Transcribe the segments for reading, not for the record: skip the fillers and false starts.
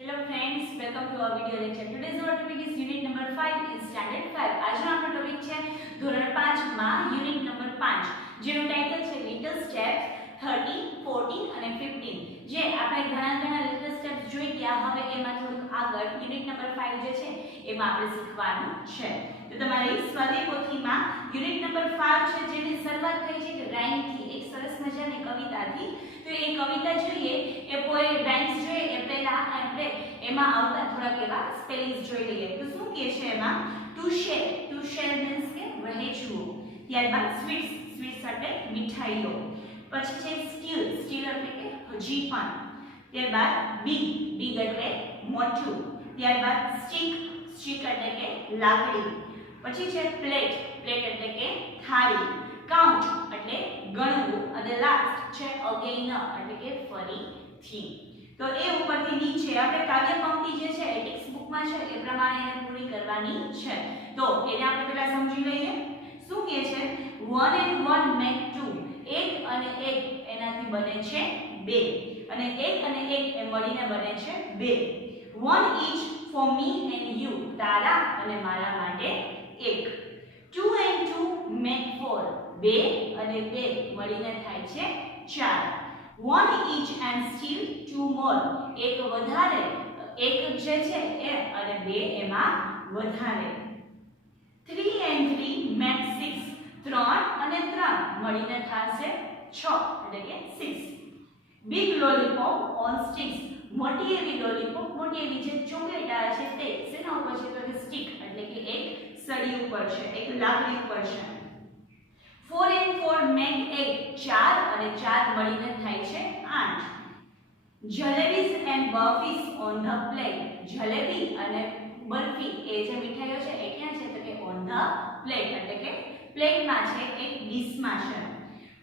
Hello friends, welcome to our video lecture. Today's our topic is unit number 5 in standard 5. આજનો આપણો topic છે ધોરણ 5 માં unit number 5 જેનું ટાઇટલ છે લિટલ સ્ટેપ્સ 13, 14 અને 15. જે આપણે ઘણા લિટલ સ્ટેપ્સ જોઈ ગયા, હવે એમાં થોડું આગળ યુનિટ નંબર 5 જે છે એમાં આપણે શીખવાનું છે. તો તમારી સ્વાધ્યાય પોથીમાં યુનિટ નંબર 5 છે જેની શરૂઆત થઈ છે રાઇમ થી, એક સરસ મજાની કવિતાથી. તો એ કવિતા જોઈએ, એ રાઇમ્સ જોઈએ એ પહેલા આપણે એમાં આવતા થોડાક એવા સ્પેલિંગ્સ જોઈ લઈએ. તો શું કહે છે એમાં? ટુ શેર મીન્સ કે વહેંચવું. ત્યારબાદ સ્વીટ્સ એટલે મીઠાઈઓ. પછી છે સ્ટીલ એટલે કે હજી પણ. ત્યારબાદ બિગ એટલે મોટું. ત્યારબાદ સ્ટીક એટલે કે લાકડી. પછી છે પ્લેટ એટલે કે થાળી. કાઉન્ટ એટલે ગણવું અને લાસ્ટ છે અગેઇન એટલે કે ફરીથી. તો એ ઉપરથી નીચે આપણે કાવ્ય પંક્તિ જે છે એ ટેક્સ્ટ બુકમાં છે એ પ્રમાણે એને પૂરી કરવાની છે. તો એને આપણે પહેલા સમજી લઈએ. શું કહે છે? 1 and 1 make 2. 1 અને 1 એનાથી બને છે 2 અને 1 અને 1 એ મળીને બને છે 2. 1 each for me and you. તારા અને મારા માટે 1. 2 and 2 make 4. 2 અને 2 મળીને થાય છે 4. 1 each and still 2 more. એક વધારે, એક જે છે એ અને 2 એમાં વધારે. 3 and 3 make 6. 3 અને 3 મળીને થશે 6 એટલે કે 6. Big lollipop on sticks. મોટી એવી લોલીપોપ, મોટી એવી જે ચોકલેટ આવે છે તે શેના ઉપર છે? તો કે સ્ટિક એટલે કે એક સળી ઉપર છે, એક લાકડી ઉપર છે. 4 and 4 make 8. 4 અને 4 મળીને થાય છે 8. Jalebis and burfis on the plate. Jalebi અને બરફી એ જે મીઠાઈઓ છે એ ક્યાં છે? તો કે on the plate એટલે કે પ્લેટમાં છે, એક ડીશમાં છે.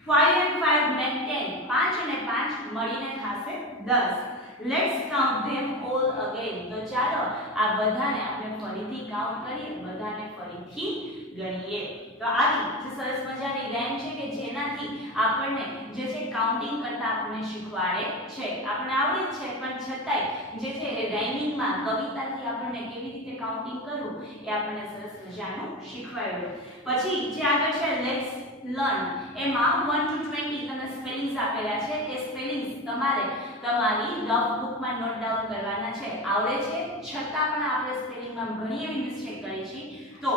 5 and 5 make 10. 5 અને 5 મળીને થશે 10. Let's count them all again. તો ચાલો આ બધાને આપણે ફરીથી કાઉન્ટ કરીએ, બધાને ફરીથી ગણીએ. તો આવી જે સરસ મજાની રાઇમ છે કે જેનાથી આપણને જે છે કાઉન્ટિંગ કરતા આપણને શીખવાડે છે. આપણને આવડે જ છે પણ છતાંય જે છે એ રાઇમિંગમાં કવિતાથી આપણને કેવી રીતે કાઉન્ટિંગ કરવું એ આપણને સરસ મજાનું શીખવાડ્યું. પછી જે આગળ છે લેટ્સ લર્ન, એમાં 1 to 20 તમને સ્પેલિંગ્સ આપેલા છે. એ સ્પેલિંગ્સ તમારે તમારી રફ બુકમાં નોટ ડાઉન કરવાના છે. આવડે છે છતાં પણ આપણે સ્પેલિંગમાં ઘણી એવી મિસ્ટેક કરી છે. તો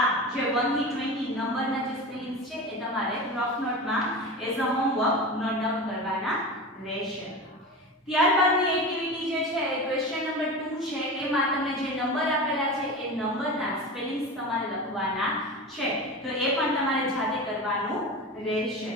આ જે 1 થી 20 નંબરના જે સ્પેલિંગ્સ છે એ તમારે રફ નોટમાં as a homework note down કરવાના રહેશે. ત્યારબાદની એક્ટિવિટી જે છે એ ક્વેશ્ચન નંબર 2 છે. એમાં તમને જે નંબર આપેલા છે એ નંબરના સ્પેલિંગ્સ તમારે લખવાના છે. તો એ પણ તમારે જાતે કરવાનું રહેશે.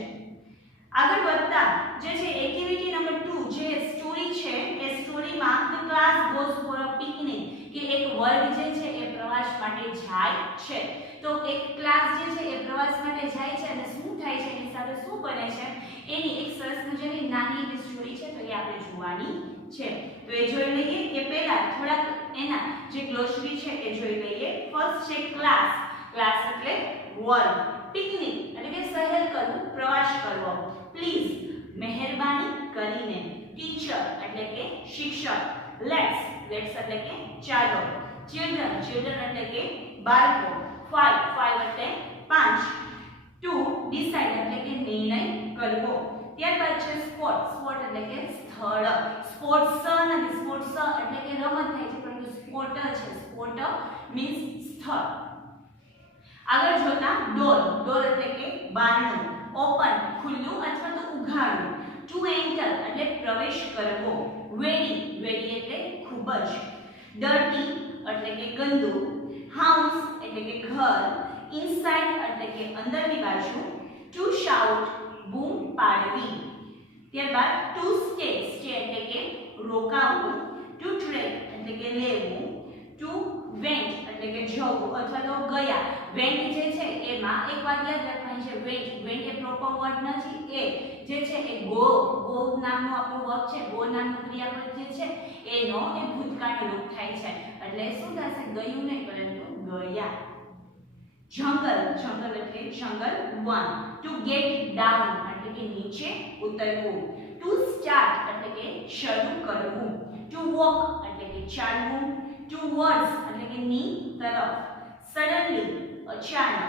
આગળ વધતા જે છે એક્ટિવિટી નંબર 2 જે સ્ટોરી છે એ સ્ટોરીમાં the class goes for a picnic, કે એક વર્ગ જે છે એ પ્રવાસ માટે જાય છે. તો એક ક્લાસ જે છે એ પ્રવાસ માટે જાય છે અને શું થાય છે, એની સાથે શું બને છે એની એક સરસ મજાની નાની એવી સ્ટોરી છે. તો એ આપણે જોવાની છે. તો એ જોઈ લઈએ એ પહેલા થોડાક એના જે ગ્લોસરી છે એ જોઈ લઈએ. ફર્સ્ટ છે ક્લાસ. ક્લાસ એટલે વર્ગ. પિકનિક એટલે કે સહેલ કરવું, પ્રવાસ કરવો. પ્લીઝ મહેરબાની કરીને. ટીચર એટલે કે શિક્ષક. લેટ્સ એટલે કે ચાલો. ચિલ્ડ્રન એટલે કે બાળકો. 5 એટલે 5. 2 ડિસાઇડ એટલે કે નિર્ણય કરવો. ત્યારબાદ છે સ્પોર્ટ એટલે કે સ્થળ. સ્પોર્ટ્સ નથી, સ્પોર્ટ્સ એટલે કે રમત થાય છે પરંતુ સ્પોર્ટ છે. સ્પોર્ટ મીન્સ સ્થળ. આગળ જોતા ડોર એટલે કે બારણું. ઓપન ખુલ્લું અથવા તો ઉઘાડું. ટુ એન્ટર એટલે પ્રવેશ કરવો. વેરી એટલે ખૂબ જ. ડર્ટી એટલે કે ગંદુ. હાઉસ એટલે કે ઘર. ઇનસાઇડ એટલે કે અંદરની બાજુ. ટુ શાઉટ બૂમ પાડવી. ત્યારબાદ ટુ સ્ટે એટલે કે રોકાવું. ટુ ટ્રેક એટલે કે લેવું. ટુ વેન્ટ એટલે કે જવું અથવા તો ગયા. વેન્ટ જે છે એમાં એક વાત યાદ રાખવાની છે. વેન્ટ એ પ્રોપર વર્ડ નથી. એ જે છે એ ગો નામનું આપણું વર્બ છે. ગો નામનું ક્રિયાપદ જે છે એનો એ ભૂતકાળનો રૂપ થાય છે. એટલે શું થશે? ગયું નહીં પરંતુ ગયા. જંગલ એટલે જંગલ 1. ટુ ગેટ ડાઉન એટલે કે નીચે ઉતરવું. ટુ સ્ટાર્ટ એટલે કે શરૂ કરવું. ટુ વોક એટલે કે કે ચાલવું, towards એટલે કે ની તરફ, suddenly અચાનક,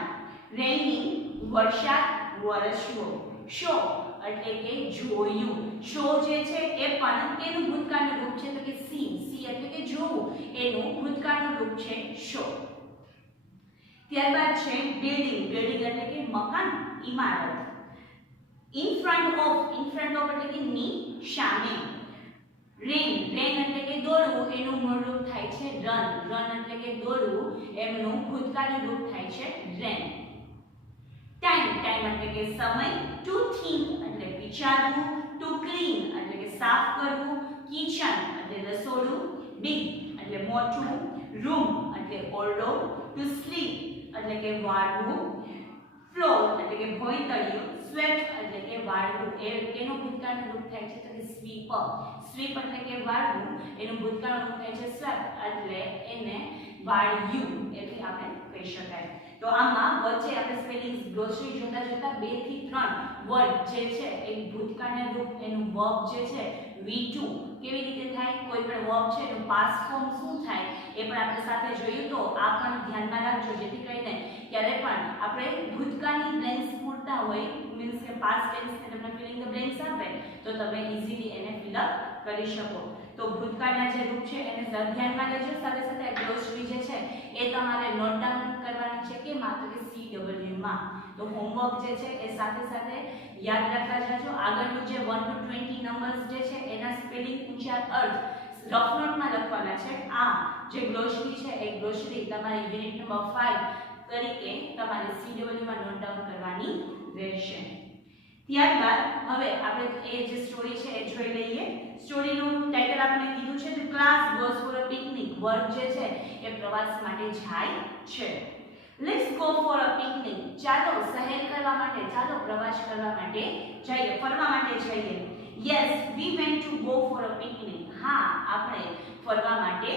raining વરસાદ વરસવો, show એટલે કે જોયું. શો જે છે એ પણ તેનું ભૂતકાળનું રૂપ છે તો કે see, see એટલે કે જોવું, એનું ભૂતકાળનું રૂપ છે શો. ત્યારબાદ છે બિલ્ડિંગ, બિલ્ડિંગ એટલે કે મકાન, ઇમારત. in front of એટલે કે ની સામે. રેન, રેન એટલે કે દોડવું, એનું મૂળ રૂપ થાય છે રન, રન એટલે કે દોડવું, એમનું ભૂતકાળનું રૂપ થાય છે રેન. ટાઈમ, ટાઈમ એટલે કે સમય. ટુ થિંક એટલે વિચારવું, ટુ ક્લીન એટલે કે સાફ કરવું, કિચન એટલે રસોડું, બિગ એટલે મોટું, રૂમ એટલે ઓરડો, ટુ સ્લીપ એટલે કે વાળવું, ફ્લોર એટલે કે ભોંયતળિયું, સ્વેટ એટલે કે વાળવું, એનું ભૂતકાળનું રૂપ થાય છે તો કે સ્વીપર, સ્વીપ એટલે કે વાળવું, એનું ભૂતકાળનું રૂપ થાય છે સ્વેપ એટલે એને વાળ્યું એટલે આપણે કહી શકાય. તો આમાં વચ્ચે આપણે સ્પેલિંગ ગ્લોસરી જોતા જોતા 2 થી 3 વર્ડ જે છે એ ભૂતકાળના રૂપ, એનું વર્બ જે છે V2 કેવી રીતે થાય, કોઈ પણ વર્બ છે એનું પાસ્ટ ફોર્મ શું થાય એ પણ આપણે સાથે જોયું. તો આ પણ ધ્યાનમાં રાખજો જેથી કરીને ક્યારે પણ આપણે ભૂતકાળની બ્લેન્ક્સ પૂરતા હોય, મીન્સ કે પાસ્ટ ટેન્સ ને તમને ફિલિંગ ધ બ્લેન્ક્સ આપે તો તમે ઈઝીલી એને ફિલ અપ કરી શકો. તો ભૂતકાળના જે રૂપ છે એને ધ્યાનમાં લેજો. સાથે સાથે ગ્લોસરી જે છે એ તમારે નોટ ડાઉન કરવાની છે કે માત્ર કે CW માં. તો હોમવર્ક જે છે એ સાથે સાથે યાદ રાખતા જાજો. આગળનું જે 1 to 20 નંબર્સ જે છે એના સ્પેલિંગ, ઉચ્ચાર, અર્થ રફ નોટમાં લખવાના છે. આ જે ગ્લોસરી છે એ ગ્લોસરી તમારે યુનિટ નંબર 5 તરીકે તમારે CW માં નોટ ડાઉન કરવાની રહેશે. ત્યારબાદ હવે આપણે એ જે સ્ટોરી છે એ જોઈ લઈએ. સ્ટોરીનું ટાઇટલ આપણે કીધું છે the class goes for a picnic. વર્ગ જે છે એ પ્રવાસ માટે જાય છે. Let's go for a picnic. ચાલો સહેર કરવા માટે, ચાલો પ્રવાસ કરવા માટે જઈએ, ફરવા માટે જઈએ. Yes we went to go for a picnic. હા આપણે ફરવા માટે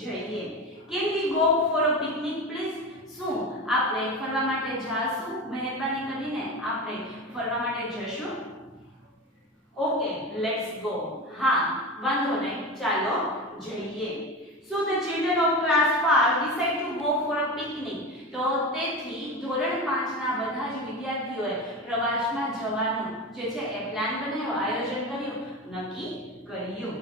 જઈએ. Can we go for a picnic please. શું આપણે ફરવા માટે જાશું? મહેરબાની કરીને આપણે ફરવા માટે જશું. Okay let's go. હા વાંધો નહીં, ચાલો જઈએ. So the children of class 5 decide to go for a picnic. તો તેથી ધોરણ 5 ના બધા જ વિદ્યાર્થીઓએ પ્રવાસમાં જવાનું જે છે એ પ્લાન બનાવ્યો, આયોજન કર્યું, નક્કી કર્યું.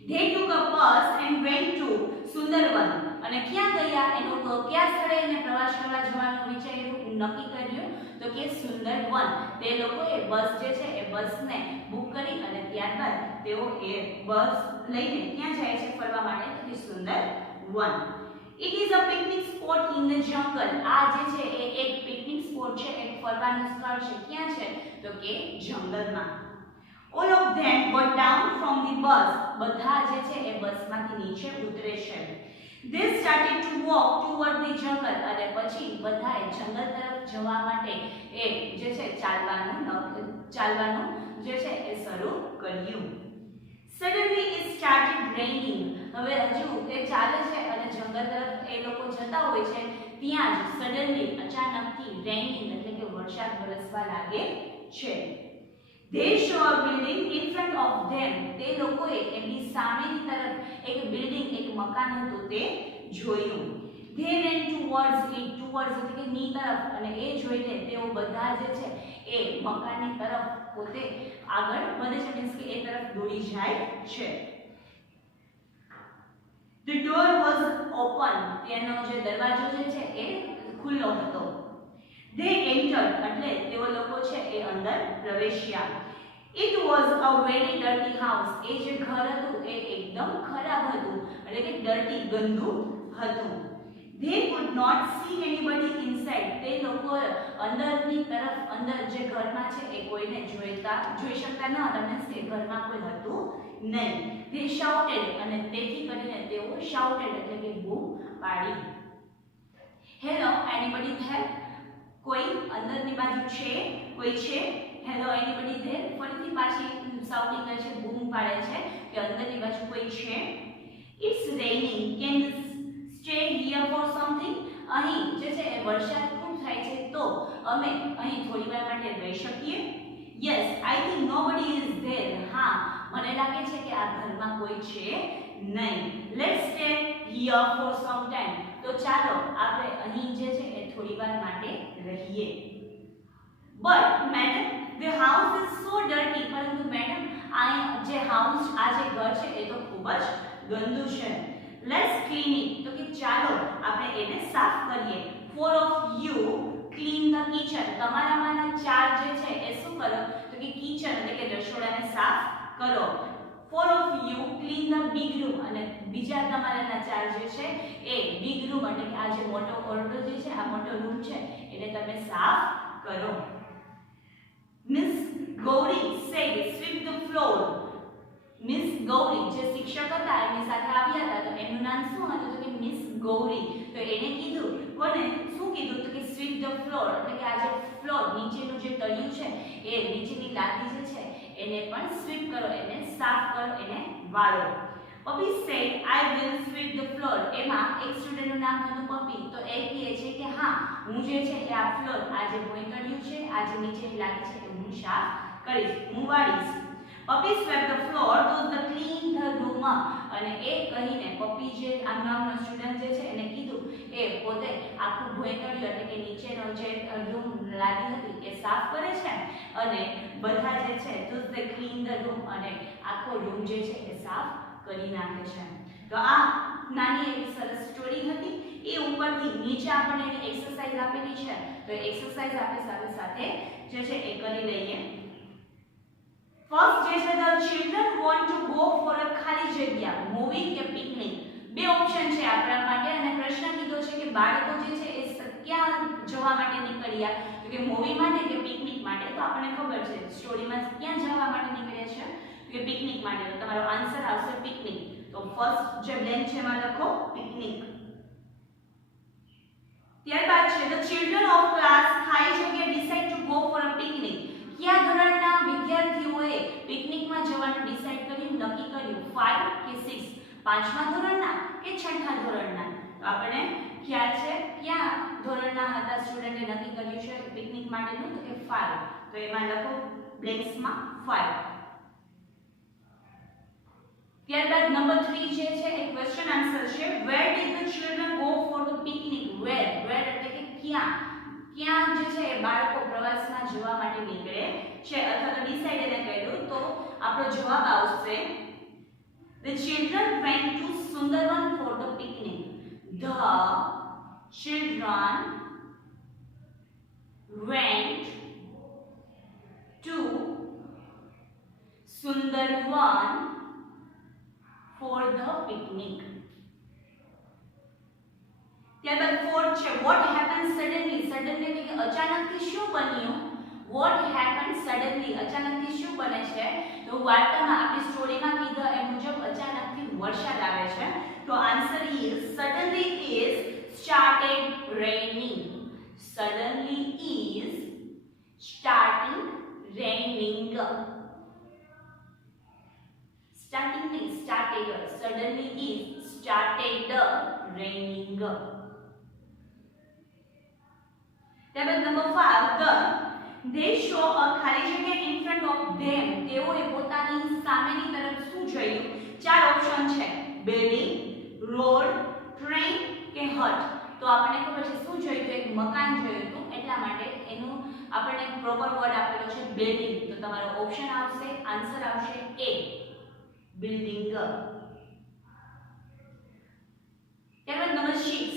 They took a bus and went to Sundarbans. અને ક્યાં ગયા એનું કયા સ્થળે એને પ્રવાસ કરવા જવાનું વિચાર્યું, નક્કી કર્યું તો કે સુંદરવન. તે લોકોએ બસ જે છે એ બસને બુક કરી અને ત્યારબાદ તેઓ એ બસ લઈને ક્યાં જાય છે ફરવા માટે તો કે Sundarbans. It is a picnic spot in the jungle. આ જે છે એ એક પિકનિક સ્પોટ છે, એક ફરવાનું સ્થળ છે. ક્યાં છે તો કે જંગલમાં. All of them got down from the bus. બધા જે છે એ બસમાંથી નીચે ઉતરે છે. They started to walk toward the jungle. અને પછી બધાએ જંગલ તરફ જવા માટે એ જે છે ચાલવાનું જે છે એ શરૂ કર્યું. Suddenly it started raining. હવે હજુ તે ચાલે છે અને જંગલ તરફ એ લોકો જતા હોય છે ત્યાં જ સડનલી અચાનકથી raining એટલે કે વરસાદ વરસવા લાગે છે. They saw a building in front of them. તે લોકોએ એમની સામેની તરફ એક બિલ્ડિંગ, એક મકાન હતું તે જોયું. They ran towards it. Towards એટલે કે ની તરફ. અને એ જોઈને તેઓ બધા જે છે એ મકાનની તરફ પોતે આગળ વધે છે, મીન્સ કે એ તરફ દોડી જાય છે. The door was open. તેનો જે દરવાજો જે છે એ ખુલ્લો હતો. They entered એટલે તેઓ લોકો છે એ અંદર પ્રવેશ્યા. It was a very dirty house. એ જે ઘર હતું એ એકદમ ખરાબ હતું એટલે કે ડર્ટી, ગંદુ હતું. They could not see anybody inside. તે લોકો અંદરની તરફ, અંદર જે ઘરમાં છે એ કોઈને જોઈ શકતા ન હતા, મીન્સ કે ઘરમાં કોઈ હતું નહીં. They shouted અને તેથી કરીને તેઓ shouted એટલે કે બૂમ પાડી. Hello anybody there? કોઈ અંદરની બાજુ છે? કોઈ છે? Hello anybody there. ફરીથી પાછી શાઉટિંગ કરે છે, બૂમ પાડે છે કે અંદરની બાજુ કોઈ છે. It's raining. Can stay here for something. અહીં જે છે એ વરસાદ ખૂબ થાય છે તો અમે અહીં થોડી વાર માટે રહી શકીએ. Yes I think nobody is there. હા મને લાગે લાગે છે કે આ ઘરમાં કોઈ છે નહીં. Let's stay here for some time. તો ચાલો આપણે અહીં જે છે એ થોડી વાર માટે રહીએ. But madam the house is so dirty. પરંતુ મેડમ આ જે હાઉસ, આ જે ઘર છે એ તો ખૂબ જ ગંદુ છે. Let's clean it. તો કે ચાલો આપણે એને સાફ કરીએ. Four of you clean the kitchen. તમારામાંના 4 જે છે એ શું કરો? તો કે કિચન એટલે કે રસોડાને સાફ કરો. Four of you clean the big room. અને બીજા તમારાના 4 જે છે એ બિગ રૂમ એટલે કે આ જે મોટો ઓરડો જે છે, આ મોટો રૂમ છે એને તમે સાફ કરો. Miss Gauri said sweep the floor. Miss Gauri જે શિક્ષક હતા એની સાથે આવ્યા હતા, તો એનું નામ શું હતું? તો કે મિસ ગૌરી. તો એને કીધું, કોને શું કીધું? તો કે સ્વીપ ધ ફ્લોર એટલે કે આ જે ફ્લોર નીચેનું જે તળિયું છે એ નીચેની લાદી જે છે એને પણ સ્વીપ કરો, એને સાફ કરો, એને વાળો. Puppy said I will sweep the floor. એમાં એક સ્ટુડન્ટનું નામ હતું પપી. તો એ કહે છે કે હા, હું જે છે એ આ ફ્લોર, આ જે ભોંયતળિયું છે, આ જે નીચેની લાદી છે એ હું સાફ કરીશ, હું વાળીશ. પપી સ્વેપ ધ ફ્લોર તો ધ ક્લીન ધ રૂમ. અને એ કહીને પપી જે આ નામનો સ્ટુડન્ટ જે છે એને કીધું એ પોતે આખું ભોંયતળિયું એટલે કે નીચેનો જે રૂમ લાદી હતી એ સાફ કરે છે અને બધા જે છે તો ધ ક્લીન ધ રૂમ અને આખો રૂમ જે છે એ સાફ કરી નાખે છે. તો આ નાની એવી સરસ સ્ટોરી હતી. એ ઉપરથી નીચે આપણને એની એક્સરસાઇઝ આપેલી છે. તો એક્સરસાઇઝ આપણે સાથે સાથે જે છે એ કરી લઈએ. ફર્સ્ટ જે છે the children want to go for અ ખાલી જગ્યા, મૂવી કે પિકનિક. બે ઓપ્શન છે આપણા માટે અને પ્રશ્ન કીધો છે કે બાળકો જે છે એ ક્યાં જવા માટે નીકળ્યા? તો કે મૂવી માટે કે પિકનિક માટે? તો આપણને ખબર છે સ્ટોરીમાં ક્યાં જવા માટે નીકળ્યા છે? કે પિકનિક માટે. તો તમારો આન્સર આવશે પિકનિક. તો ફર્સ્ટ જે બ્લેન્ક છે એમાં લખો પિકનિક. ત્યારબાદ છે ધ ચિલ્ડ્રન ઓફ ક્લાસ ખાલી જગ્યા decide to go for a picnic. કયા ધોરણના વિદ્યાર્થીઓએ પિકનિકમાં જવાનું ડિસાઇડ કર્યું, નક્કી કર્યું? 5 કે 6? પાંચમા ધોરણના કે છઠ્ઠા ધોરણના? તો આપણે ખ્યાલ છે કયા ધોરણના હતા સ્ટુડન્ટે નક્કી કર્યું છે પિકનિક માટેનું? તો કે 5. તો એમાં લખો બ્લેન્ક્સમાં 5. ત્યારબાદ નંબર 3 જે છે એ ક્વેશ્ચન આન્સર છે. Where did the children go for the picnic? Where એટલે કે ક્યાં? ક્યાં જે છે એ બાળકો પ્રવાસમાં જવા માટે નીકળે છે અથવા તો ડિસાઇડ એને કર્યું? તો આપણો જવાબ આવશે The children went to Sundarban for the picnic. The children went to Sundarban for the picnic. ત્યારબાદ 4 છે what happened suddenly. suddenly એટલે કે અચાનકથી શું બન્યું? what happened suddenly અચાનકથી શું બને છે? તો વાર્તામાં આપણી સ્ટોરીમાં કીધા એ મુજબ અચાનકથી વરસાદ આવે છે. તો answer is suddenly is started raining. suddenly is starting raining. starting નહીં started. suddenly is started raining. ત્યારબાદ નંબર 5 they show a ખાલી જગ્યા in front of them. તેઓએ પોતાની સામેની તરફ શું જોયું? 4 ઓપ્શન છે બિલ્ડિંગ, રોડ, ટ્રેન કે હટ. તો આપણને ખબર છે શું જોયું? તો એક મકાન જોયું હતું. એટલા માટે એનું આપણને પ્રોપર વર્ડ આપેલો છે બિલ્ડિંગ. તો તમારો ઓપ્શન આવશે, આન્સર આવશે એ બિલ્ડિંગ. ત્યારબાદ number 6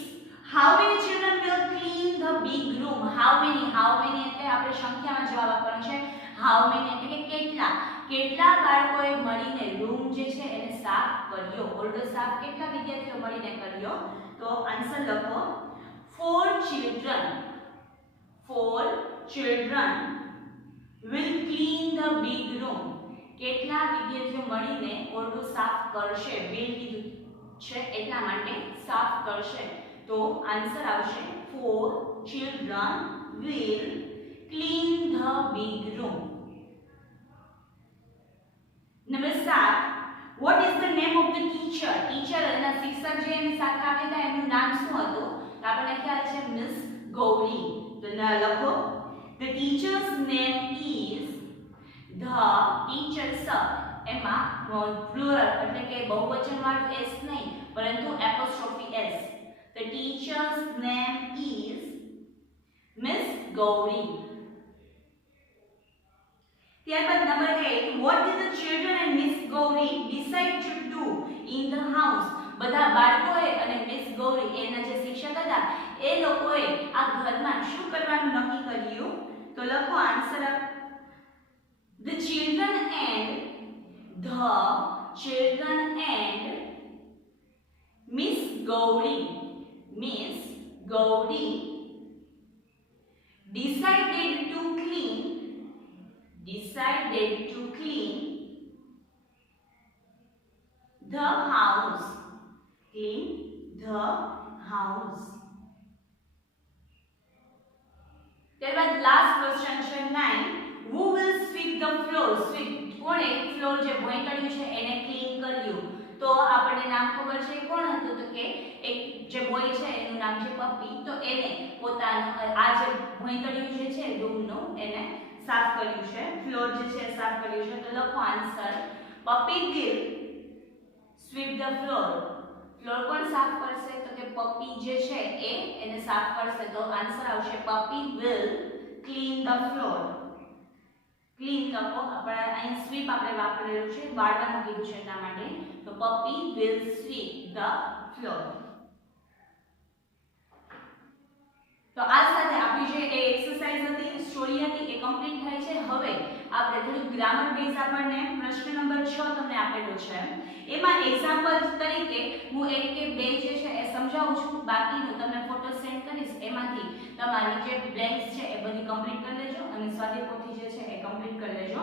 how many children will clean the big room? how many એટલે આપણે સંખ્યામાં જવાબ આપવાનો છે. how many એટલે કે કેટલા બાળકોએ મળીને રૂમ જે છે એને સાફ કર્યો, ઓરડો સાફ કેટલા વિદ્યાર્થીઓ મળીને કર્યો? તો આન્સર લખો 4 children will clean the big room. કેટલા વિદ્યાર્થીઓ મળીને ઓરડો સાફ કરશે? will કીધું છે એટલા માટે સાફ કરશે. તો આન્સર આવશે 4 children will clean the big room. Number 7 what is the name of the teacher? Teacher અને શિક્ષક જે એની સાથે આવ્યા હતા એનું નામ શું હતું? તો આપણને ખ્યાલ છે મિસ ગૌરી. તો ના લખો the teacher's name is the teacher sir. એમ એમાં પ્લુરલ એટલે કે બહુવચન વાળું s નહીં પરંતુ apostrophe s. The teacher's name is Miss Gauri. ત્યારબાદ number 8, what did the children and Miss Gauri decide to do in the house? બધા બાળકોએ અને મિસ ગૌરી એના જે શિક્ષક હતા એ લોકોએ આ ઘરમાં શું કરવાનું નક્કી કર્યું? તો લખો answer. The children and Miss Gauri decided to clean the house. ત્યારબાદ લાસ્ટ ક્વેશ્ચન છે 9, who will sweep the floor? sweep કોણે ફ્લોર જે ભોંય કર્યું છે એને ક્લીન કર્યું? તો આપણને નામ ખબર છે કોણ હતું? તો કે એક જે બોય છે એનું નામ છે પપ્પી. તો એને પોતાનું આ જે ભોંય કર્યું જે છે રૂમનું એને સાફ કર્યું છે, ફ્લોર જે છે સાફ કર્યું છે. તો લખો answer. Puppy will sweep the floor. Floor કોણ સાફ કરશે? તો કે પપ્પી જે છે એ એને સાફ કરશે. તો આન્સર આવશે પપ્પી will clean the floor. Clean લખો. આપણે અહીં સ્વીપ આપણે વાપરેલું છે, વાળવાનું કીધું છે એટલા માટે. તો પપ્પી will sweep the floor. તો આ સાથે આપણી જે એ એક્સરસાઇઝ હતી, સ્ટોરી હતી એ કમ્પ્લીટ થાય છે. હવે આપણે થોડું ગ્રામર બેઝ આપણને પ્રશ્ન નંબર 6 તમને આપેલો છે. એમાં એક્ઝામ્પલ તરીકે હું એક કે બે જે છે એ સમજાવું છું, બાકીનું તમને ફોટો સેન્ડ કરીશ. એમાંથી તમારી જે બ્લેન્ક્સ છે એ બધી કમ્પ્લીટ કરી લેજો અને સ્વાધ્યાય પોથી જે છે એ કમ્પ્લીટ કરી લેજો.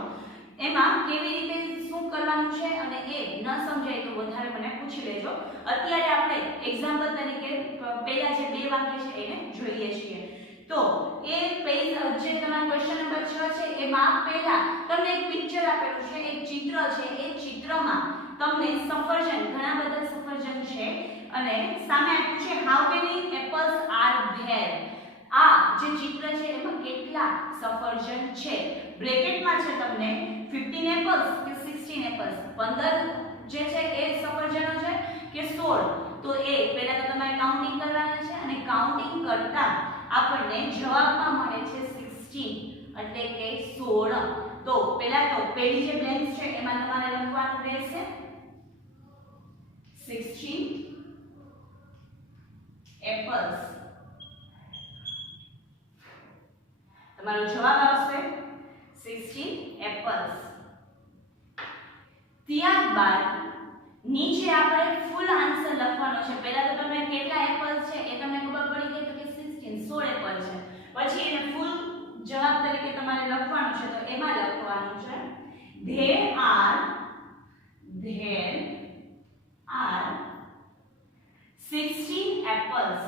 એમાં કેવી રીતે શું કરવાનું છે અને એ ન સમજાય તો વધારે મને પૂછી લેજો. અત્યારે આપણે એક્ઝામ્પલ તરીકે પહેલા જે બે વાક્ય છે એને જોઈએ છીએ. તો એ પેજ જે તમારો ક્વેશ્ચન નંબર 6 છે એમાં પહેલા તમને એક પિક્ચર આપેલું છે, એક ચિત્ર છે. એ ચિત્રમાં તમને સફરજન, ઘણા બધા સફરજન છે અને સામે આપ્યું છે how many apples are there. આ જે ચિત્ર છે એમાં કેટલા સફરજન છે? બ્રેકેટમાં છે તમને 15 એપલ્સ કે 16 એપલ્સ, 15 જે છે એ સફરજનો છે કે 16? તો એ પહેલા તો તમારે કાઉન્ટિંગ કરવાના છે અને કાઉન્ટિંગ કરતા આપણને જવાબમાં મળે છે 16 એટલે કે 16. તો પહેલા તો પહેલી જે બ્લેન્ક્સ છે એમાં તમારે લખવાનું રહેશે 16 એપલ્સ. તમારો જવાબ આવશે 16 એપલ્સ. ત્યારબાદ નીચે આપણે ફૂલ આન્સર લખવાનો છે. પહેલા તો તમને કેટલા એપલ્સ છે એ તમને ખબર પડી ગઈ તો કે 16 એપલ છે. પછી એને ફૂલ જવાબ તરીકે તમારે લખવાનું છે. તો એમાં લખવાનું છે there are 16 apples.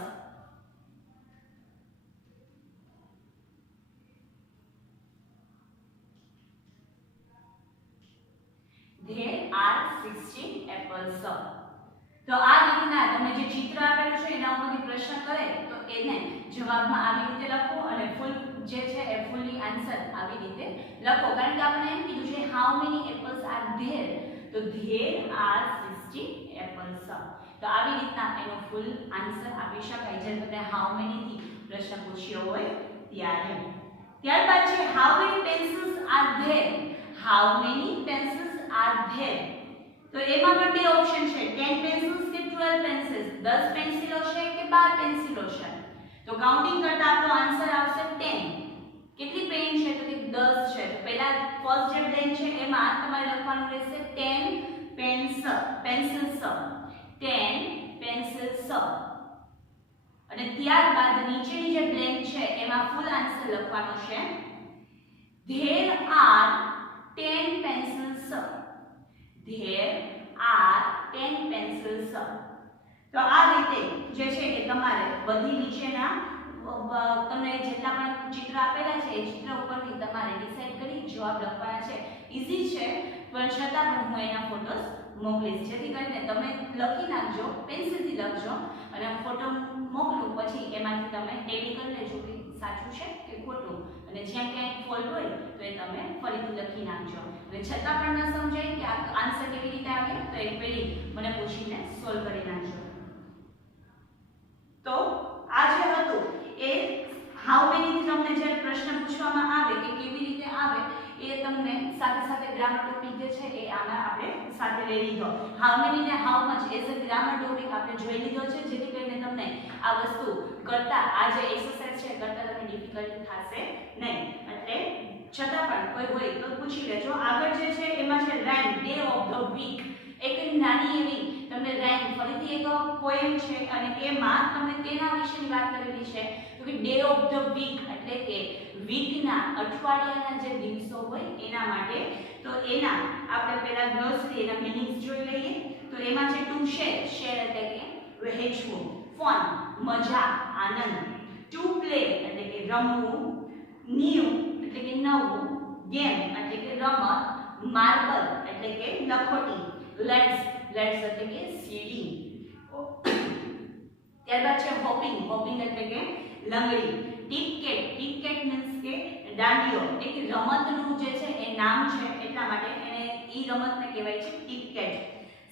There are 16 apples. તો આ રીતના તમે જે ચિત્ર આપેલું છે એના ઉપરથી પ્રશ્ન કરે તો એને જવાબમાં આવી રીતે લખો અને ફૂલ જે છે એ ફૂલી આન્સર આવી રીતે લખો. કારણ કે આપણે એમ કીધું છે how many apples are there, તો there are 16 apples. તો આવી રીતના એનો ફૂલ આન્સર આપી શકાય જેમ તમને how many થી પ્રશ્ન પૂછ્યો હોય ત્યારે. ત્યારબાદ છે how many pencils are there. how many pencils are there? તો એમાં પણ બે ઓપ્શન છે 10 pencils કે 12 pencils. 10 પેન્સિલો છે કે 12 પેન્સિલો છે? તો કાઉન્ટિંગ કરતા આપણો આન્સર આવશે 10. કેટલી પેન છે? તો કે 10 છે. તો પહેલા ફર્સ્ટ જે બ્લેન્ક છે એમાં તમારે લખવાનું રહેશે 10 pencils. 10 pencils. અને ત્યારબાદ નીચેની જે બ્લેન્ક છે એમાં ફૂલ આન્સર લખવાનો છે there are 10 pencils. There are 10 pencils. તો આ રીતે જે છે કે તમારે બધી નીચેના તમને જેટલા પણ ચિત્ર આપેલા છે એ ચિત્ર ઉપરથી તમારે ડિસાઈડ કરી જવાબ લખવાના છે. ઈઝી છે પણ છતાં પણ હું એના ફોટોસ મોકલીશ જેથી કરીને તમે લખી નાખજો, પેન્સિલથી લખજો અને ફોટો મોકલું પછી એમાંથી તમે ટેલી કરી લેજો કે સાચું છે કે ખોટું. અને જ્યાં ક્યાંય ફોલ્ટ હોય તો એ તમે ફરીથી લખી નાખજો. અને છતાં પણ ન સમજાય કે આ આન્સર કેવી રીતે આવે તો એક પેલી મને પૂછીને સોલ્વ કરી નાખજો. તો આ જે હતું એ હાઉ મેની થી તમને જે પ્રશ્ન પૂછવામાં આવે કે કેવી રીતે આવે એ તમને સાથે સાથે ગ્રામર ટોપિક જે છે એ આમાં આપણે સાથે લઈ લીધો. હાઉ મેની ને how much as a grammar topic આપણે જોઈ લીધો છે, જેથી કરીને તમને આ વસ્તુ કરતા આ જે એક્સરસાઇઝ છે કરતા તમને ડિફિકલ્ટ થશે નહીં. એટલે છતાં પણ કોઈ હોય તો પૂછી લેજો. આગળ જે છે એમાં છે rhyme day of the week. એક નાની એવી તમને રાઇમ ફરીથી એક પોએમ છે અને એમાં તમને તેના વિશેની વાત કરેલી છે. તો કે ડે ઓફ ધ વીક એટલે કે વીકના અઠવાડિયાના જે દિવસો હોય એના માટે. તો એના આપણે પહેલા ગ્લોસરી એના મીનિંગ્સ જોઈ લઈએ. તો એમાં છે ટુ શેર, શેર એટલે કે વહેંચવું, ફન મજા આનંદ, ટુ પ્લે એટલે કે રમવું, ન્યૂ એટલે કે નવું, ગેમ એટલે કે રમત, માર્બલ એટલે કે લખોટી, લેટ્સ લેટ્સ એટલે કે સીડી. ત્યારબાદ છે હોપિંગ, હોપિંગ એટલે કે લંગડી, ટીપકેટ, ટીપકેટ મીન્સ કે દાંડિયો. એક રમતનું જે છે એ નામ છે એટલા માટે એને ઈ રમતને કહેવાય છે ટીપકેટ.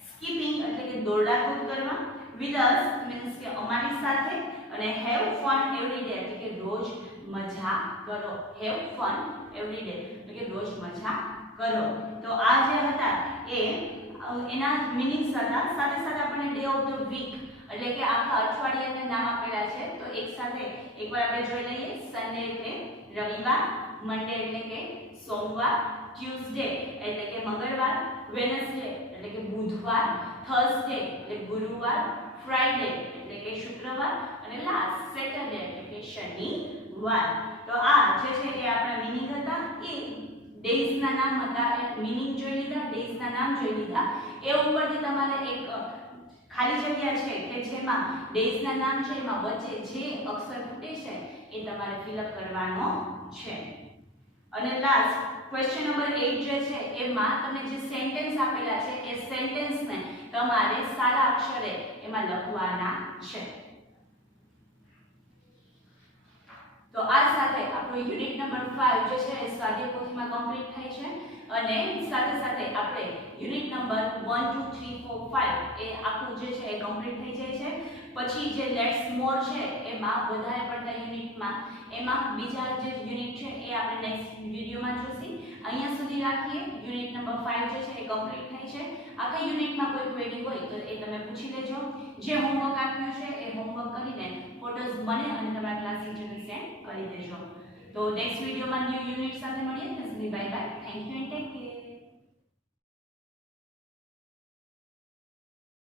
સ્કીપિંગ એટલે કે દોરડા કૂદ કરવા, વિથ અસ મીન્સ કે અમારી સાથે, અને હેવ ફન એવરી ડે એટલે કે રોજ મજા કરો. હેવ ફન એવરી ડે એટલે કે રોજ મજા કરો. તો આ જે હતા એ એના મીનિંગ્સ હતા. સાથે સાથે આપણને ડે ઓફ ધ વીક એટલે કે આખા અઠવાડિયાના નામ આપેલા છે. તો એક સાથે એકવાર આપણે જોઈ લઈએ. સન્ડે એટલે રવિવાર, મંડે એટલે કે સોમવાર, ટ્યુઝડે એટલે કે મંગળવાર, વેનસડે એટલે કે બુધવાર, થર્સડે એટલે ગુરુવાર, ફ્રાઈડે એટલે કે શુક્રવાર, અને લાસ્ટ સેટરડે એટલે કે શનિવાર. તો આ જે છે એ આપણા મીનિંગ હતા. એ ડેઝ ના નામ હતા, મીનિંગ જોઈ લીધા, ડેઝ ના નામ જોઈ લીધા. એ ઉપરથી તમારે એક ખાલી જગ્યા છે કે જેમાં ડેઝ ના નામ છે એમાં વચ્ચે જે અક્ષર ખૂટે છે એ તમારે ફિલઅપ કરવાનો છે. અને લાસ્ટ ક્વેશ્ચન નંબર 8 જે છે એમાં તમને જે સેન્ટેન્સ આપેલા છે એ સેન્ટેન્સને તમારે સારા અક્ષરે એમાં લખવાના છે. તો આ સાથે આપણો યુનિટ નંબર 5 જે છે એ સ્વાધ્યાય પોથીમાં કમ્પ્લીટ થાય છે. અને સાથે સાથે આપણે યુનિટ નંબર 1 2 3 4 5 એ આખું જે છે એ કમ્પ્લીટ થઈ જાય છે. પછી જે લેટ્સ મોર છે એમાં વધારે પડતા યુનિટમાં એમાં બીજા જે યુનિટ છે એ આપણે નેક્સ્ટ વિડિયોમાં જોઈશું. અહીંયા સુધી રાખીએ. યુનિટ નંબર 5 જે છે એ કમ્પ્લીટ થઈ છે. આખા યુનિટમાં કોઈ ક્વેરી હોય તો એ તમે પૂછી લેજો. જે હોમવર્ક આપ્યું છે એ હોમવર્ક કરીને ફોટોઝ મને અને તમારા ક્લાસ ટીચરને સેન્ડ કરી દેજો. તો નેક્સ્ટ વિડિયોમાં ન્યૂ યુનિટ સાથે મળીએ. ત્યાં સુધી bye bye. Thank you and take care.